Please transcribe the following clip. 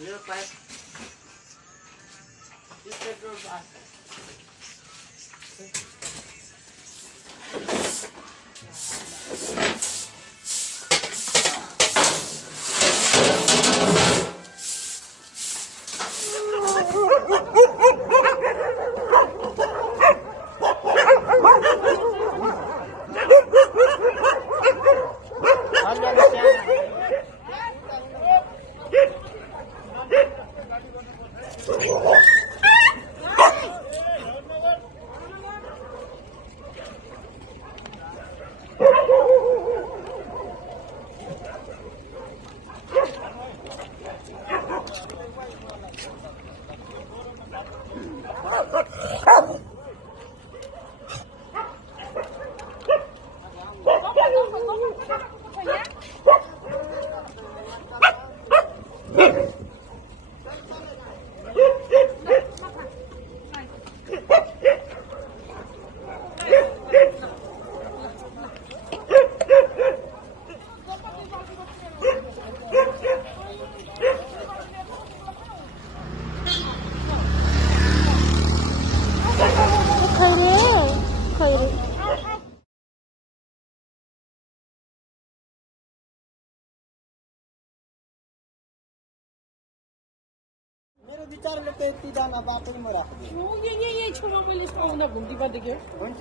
Your pipe. This petrol bath. मेरो विचारले त यति दाना बाटै म राख्छु यही छेउमा मैले घुम्ती गरिदिएको हुन्छ